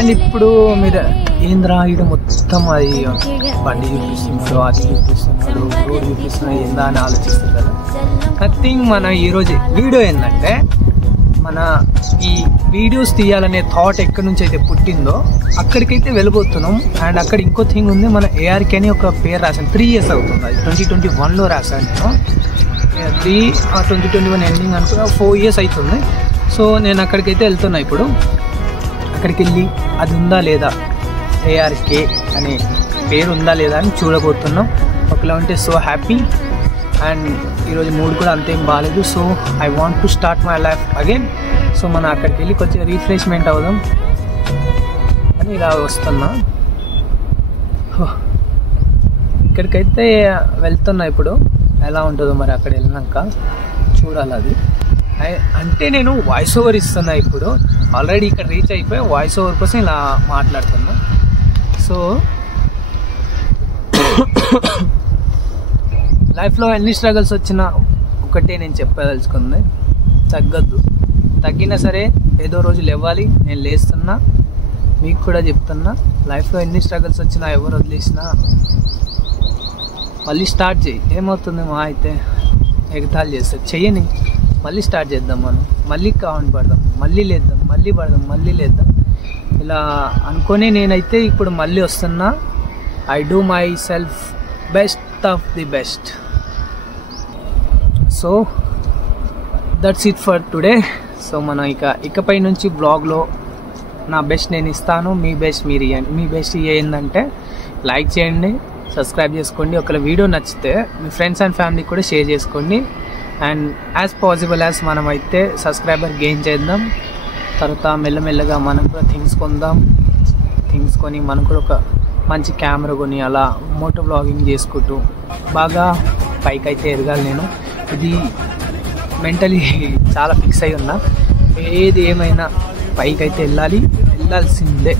And ఇప్పుడు మీరు ఏంద్రా ఇటు మొత్తం అది బండి చూపిస్తున్నాడు, అది చూపిస్తున్నాడు, రోడ్ చూపిస్తున్నాడు, ఏందా అని ఆలోచిస్తుంది కదా. నథింగ్. మన ఈరోజు వీడియో ఏంటంటే మన ఈ వీడియోస్ తీయాలనే థాట్ ఎక్కడి నుంచి అయితే పుట్టిందో అక్కడికైతే వెళ్ళిపోతున్నాం. అండ్ అక్కడ ఇంకో థింగ్ ఉంది, మన ఏఆర్కే అని ఒక పేరు రాశాను. 3 years అవుతుంది, అది 2021లో రాశాను నేను. 2021 ఎండింగ్ అనుకున్నా, 4 years అవుతుంది. సో నేను అక్కడికైతే వెళ్తున్నా. ఇప్పుడు అక్కడికి వెళ్ళి అది ఉందా లేదా, ఏఆర్కే అనే పేరు ఉందా లేదా అని చూడబోతున్నాం. ఒకలా ఉంటే సో హ్యాపీ. అండ్ ఈరోజు మూడ్ కూడా అంతేం బాగాలేదు. So I want to start my life again. So మనం అక్కడికి వెళ్ళి కొంచెం రిఫ్రెష్మెంట్ అవుదాం అని ఇలా వస్తున్నా. ఇక్కడికైతే వెళ్తున్నా. ఇప్పుడు ఎలా ఉంటుందో మరి అక్కడ వెళ్ళినాక చూడాలి. అది అంటే నేను వాయిస్ ఓవర్ ఇస్తున్నా. ఇప్పుడు ఆల్రెడీ ఇక్కడ రీచ్ అయిపోయి వాయిస్ ఓవర్ కోసం ఇలా మాట్లాడుతున్నా. సో లైఫ్లో ఎన్ని స్ట్రగల్స్ వచ్చినా ఒకటే నేను చెప్పదలుచుకుంది, తగ్గద్దు. తగ్గినా సరే ఏదో రోజు లేవాలి. నేను లేస్తున్నా, మీకు కూడా చెప్తున్నా. లైఫ్లో ఎన్ని స్ట్రగల్స్ వచ్చినా, ఎవరు వదిలేసినా మళ్ళీ స్టార్ట్ చేయి. ఏమవుతుంది, మా అయితే ఎగతాళి చేస్తారు, చెయ్యని మళ్ళీ స్టార్ట్ చేద్దాం. మనం మళ్ళీ కామెంట్ పడదాం, మళ్ళీ లేద్దాం, మళ్ళీ పడదాం, మళ్ళీ లేద్దాం. ఇలా అనుకొని నేనైతే ఇప్పుడు మళ్ళీ వస్తున్నా. I do my self best of the best. So that's it for today. So మనం ఇకపై నుంచి బ్లాగ్లో నా బెస్ట్ నేను ఇస్తాను, మీ బెస్ట్ మీరు ఇవ్వండి. మీ బెస్ట్ ఏంటంటే లైక్ చేయండి, సబ్స్క్రైబ్ చేసుకోండి. ఒకవేళ వీడియో నచ్చితే మీ ఫ్రెండ్స్ అండ్ ఫ్యామిలీ కూడా షేర్ చేసుకోండి. అండ్ యాజ్ పాసిబుల్ యాజ్ మనం అయితే సబ్స్క్రైబర్ గెయిన్ చేద్దాం. తర్వాత మెల్లమెల్లగా మనం కూడా థింగ్స్ కొని మనం కూడా ఒక మంచి కెమెరా కొని అలా మోటో వ్లాగింగ్ చేసుకుంటూ బాగా పైకి అయితే ఎదగాలి. నేను ఇది మెంటలీ చాలా ఫిక్స్ అయి ఉన్నా. ఏది ఏమైనా పైకి అయితే వెళ్ళాల్సిందే.